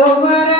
তোমার